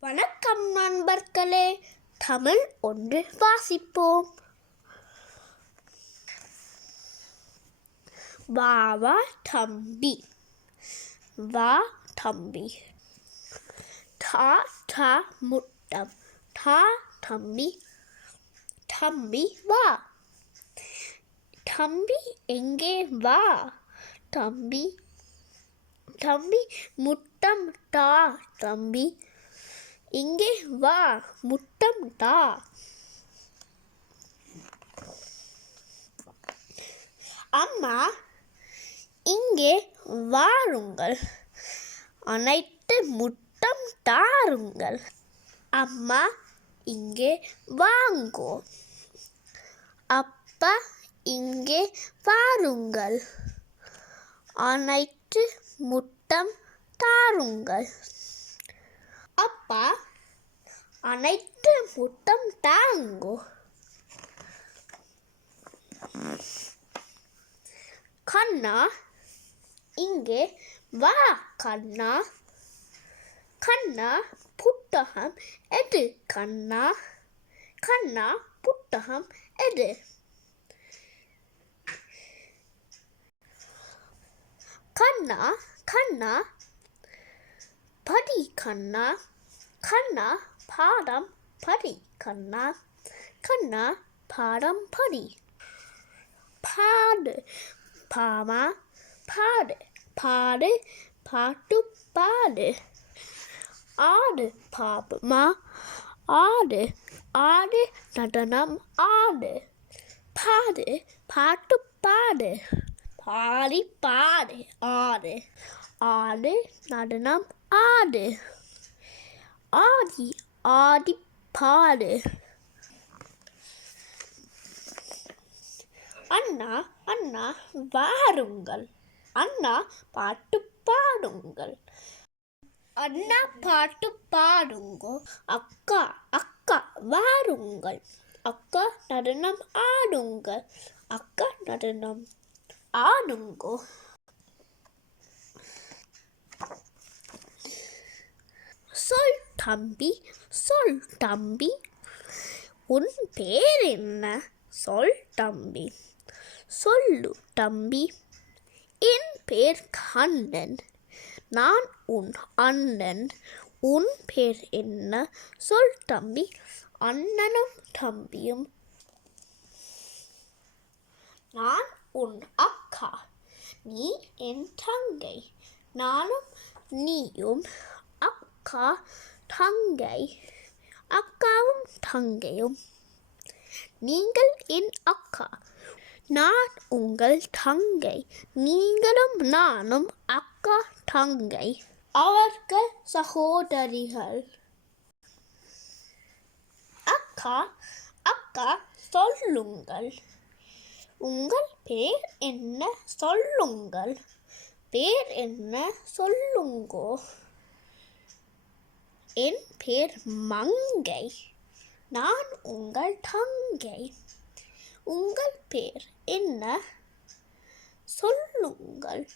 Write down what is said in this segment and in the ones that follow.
வணக்கம் நண்பர்களே. தமிழ் ஒன்று வாசிப்போம். வா வா தம்பி. வா தம்பி. தா தா முட்டம். தா தம்பி. தம்பி வா. தம்பி எங்கே வா? தம்பி. தம்பி முட்டம் தா தம்பி. இங்கே வா முட்டம் டா அம்மா இங்கே வாருங்கள். அனைத்து முட்டம் தாருங்கள். அம்மா இங்கே வாங்கோ. அப்பா இங்கே வாருங்கள். அனைத்து முட்டம் தாருங்கள். அப்பா அனைத்து முட்டம் தாங்கோ. கண்ணா இங்கே வா கண்ணா. கண்ணா புத்தகம் எது கண்ணா. கண்ணா புத்தகம் எது கண்ணா கண்ணா. படி கண்ணா கண்ணா பாடம் படி கண்ணா கண்ணா பாடம் படி பாடு பாமா பாடு பாடு பாட்டு பாடு ஆடு பாப்பமா ஆடு ஆடு நடனம் ஆடு பாடு பாட்டு பாடி பாடு ஆடு. ஆடு நடனம் ஆடு. ஆடி ஆடி பாடு. அண்ணா அண்ணா வாருங்கள். அண்ணா பாட்டு பாடுங்கள். அண்ணா பாட்டு பாடுங்கோ. அக்கா அக்கா வாருங்கள். அக்கா நடனம் ஆடுங்கள். அக்கா நடனம் ஆடுங்கோ சொல் தம்பி சொல் தம்பி. உன் பேர் என்ன? சொல் தம்பி. சொல்லு தம்பி. என் பேர் கண்ணன். நான் உன் அண்ணன். உன் பேர் என்ன? சொல் தம்பி. அண்ணனும் தம்பியும். நான் உன் அக்கா நீ என் தங்கை. நானும் நீயும் அக்கா தங்கை. அக்காவும் தங்கையும். நீங்கள் என் அக்கா. நான் உங்கள் தங்கை. நீங்களும் நானும் அக்கா தங்கை. அவர்கள் சகோதரிகள். அக்கா அக்கா சொல்லுங்கள். உங்கள் பேர் என்ன சொல்லுங்கள். பேர் என்ன சொல்லுங்கோ. என் பேர் மங்கை. நான் உங்கள் தங்கை. உங்கள் பேர் என்ன சொல்லுங்கள்.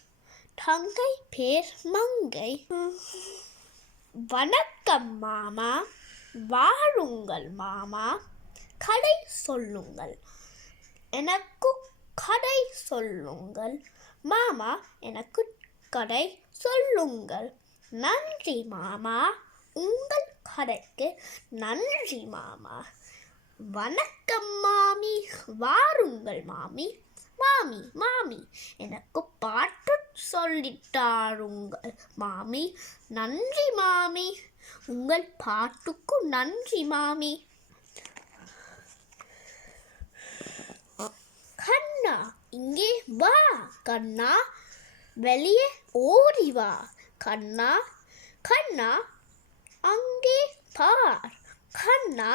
தங்கை பேர் மங்கை. வணக்கம் மாமா. வாழுங்கள் மாமா. கதை சொல்லுங்கள். எனக்கு கதை சொல்லுங்கள். மாமா எனக்கு கதை சொல்லுங்கள். நன்றி மாமா. உங்கள் கதைக்கு நன்றி மாமா. வணக்கம் மாமி. வாருங்கள் மாமி. மாமி மாமி. எனக்கு பாட்டு சொல்லிட்டாருங்கள் மாமி. நன்றி மாமி. உங்கள் பாட்டுக்கு நன்றி மாமி. கண்ணா இங்கே வா கண்ணா. வெளியே ஓடி வா கண்ணா. கண்ணா அங்கே பார். கண்ணா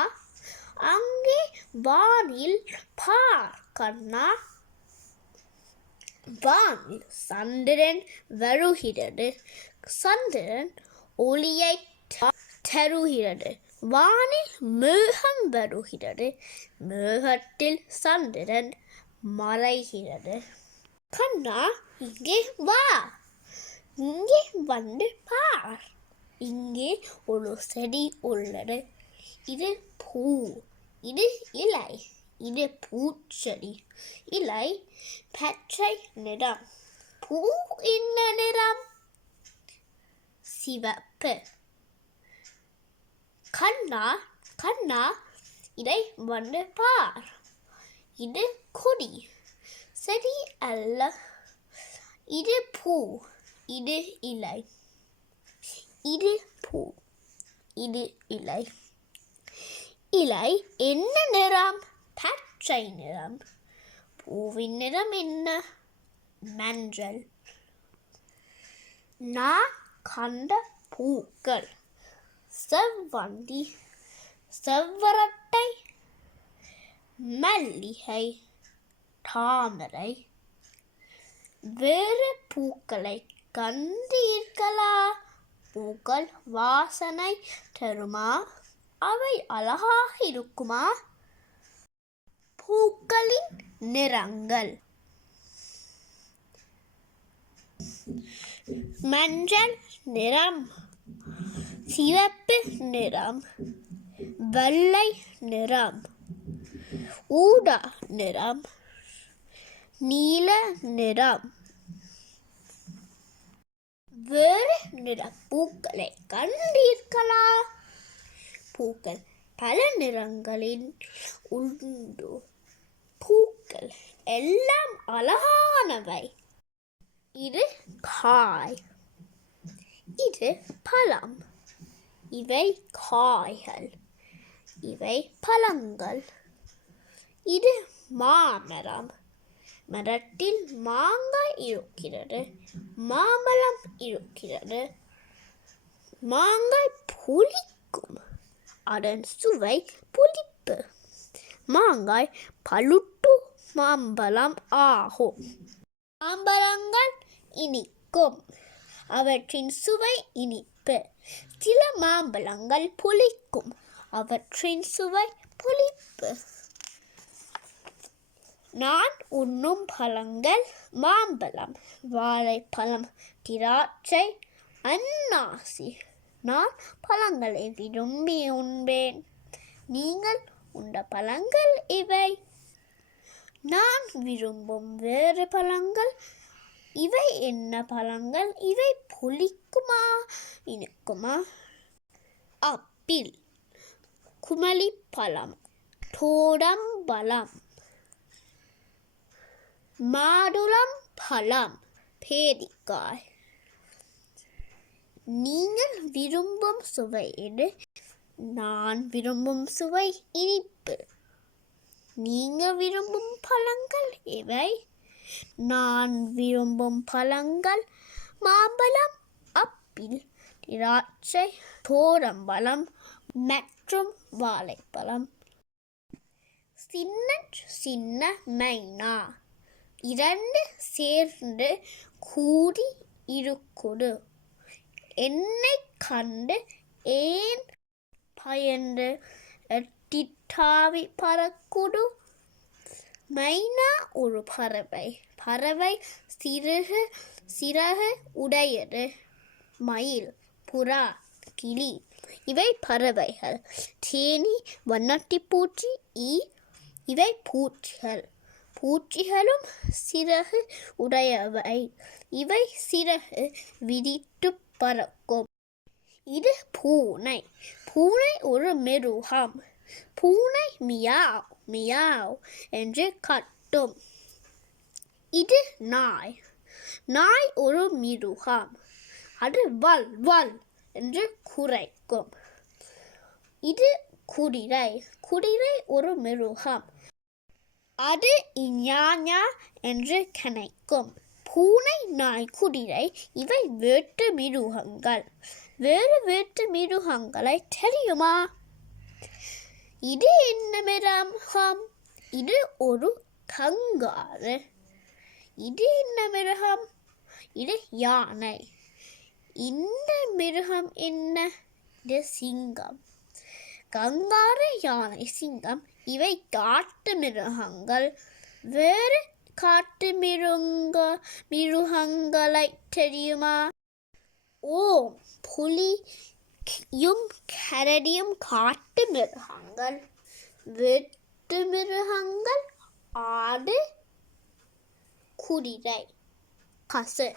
அங்கே வானில் பார் கண்ணா. வானில் சந்திரன் வருகிறது. சந்திரன் ஒளியை தருகிறது. வானில் மேகம் வருகிறது. மேகத்தில் சந்திரன் மறைகிறது. கண்ணா இங்கே வா. இங்கே வந்து பார். இங்கே ஒரு செடி உள்ளது. இது பூ. இது இலை. இது பூச்செடி. இலை பச்சை நிறம். பூ என்ன நிறம்? சிவப்பு. கண்ணா கண்ணா இதை வந்து பார். இது கொடி. செடி அல்ல. இது பூ. இது இலை. இது பூ. இது இலை. இலை என்ன நிறம்? பச்சை நிறம். பூவின் நிறம் என்ன? மஞ்சள். நான் கண்ட பூக்கள். செவ்வந்தி. செவ்வரட்டை மல்லிகை தாமரை வேறு பூக்களை கண்டீர்களா பூக்கள் வாசனை தருமா அவை அழகாக இருக்குமா பூக்களின் நிறங்கள் மஞ்சள் நிறம் சிவப்பு நிறம் வெள்ளை நிறம் ஊடா நிறம் நீல நிறம். வேறு நிற பூக்களை கண்டீர்களா? பூக்கள் பல நிறங்களில் உண்டு. பூக்கள் எல்லாம் அழகானவை. இது காய் இது பழம். இவை காய்கள் இவை பழங்கள். இது மாமரம் மரத்தில் மாங்காய் இருக்கிறது. மாம்பழம் இருக்கிறது. மாங்காய் புளிக்கும். அதன் சுவை புளிப்பு. மாங்காய் பழுட்டு மாம்பழம் ஆகும். மாம்பழங்கள் இனிக்கும். அவற்றின் சுவை இனிப்பு. சில மாம்பழங்கள் புளிக்கும். அவற்றின் சுவை புளிப்பு. நான் உண்ணும் பழங்கள் மாம்பழம் வாழைப்பழம் திராட்சை அன்னாசி. நான் பழங்களை விரும்பி உண்பேன். நீங்கள் உண்ட பழங்கள் இவை. நான் விரும்பும் வேறு பழங்கள் இவை. என்ன பழங்கள் இவை? புளிக்குமா? இனிக்குமா? அப்பிள். குமளி பழம் தோடம்பழம். மாதுளம் பழம். பேரிக்காய். நீங்கள் விரும்பும் சுவை எது? நான் விரும்பும் சுவை இனிப்பு. நீங்கள் விரும்பும் பழங்கள் இவை நான் விரும்பும் பழங்கள் மாம்பழம் அப்பிள் திராட்சை தோரம்பழம் மற்றும் வாழைப்பழம். சின்ன சின்ன மைனா. இரண்டு சேர்ந்து கூடி இருக்குது என்னை கண்டு ஏன் பயந்து டிட்டாவி பறக்குடு? மைனா ஒரு பறவை. பறவை சிறகு சிறகு உடையது. மயில் புறா கிளி இவை பறவைகள். தேனி வண்ணாட்டிப்பூச்சி ஈ இவை பூச்சிகள். பூச்சிகளும் சிறகு உடையவை. இவை சிறகு விரித்து பறக்கும். இது பூனை. பூனை ஒரு மிருகம். பூனை மியாவ் மியாவ் என்று கட்டும் இது நாய். நாய் ஒரு மிருகம். அது வல் வல் என்று குறைக்கும் இது குதிரை. குதிரை ஒரு மிருகம். அது இஞ்ஞா என்று கனைக்கும். பூனை நாய் குதிரை இவை வேற்று மிருகங்கள். வேறு வேற்று மிருகங்களை தெரியுமா? இது என்ன மிருகம் இது ஒரு கங்காரு இது என்ன மிருகம் இது யானை. இந்த மிருகம் என்ன? இது சிங்கம். கங்காரு யானை சிங்கம் இவை காட்டு மிருகங்கள். வேறு காட்டு மிருங்க மிருகங்களை தெரியுமா? ஓ புலியும் கரடியும் காட்டு மிருகங்கள். வெட்டு மிருகங்கள் ஆடு குதிரை கசு.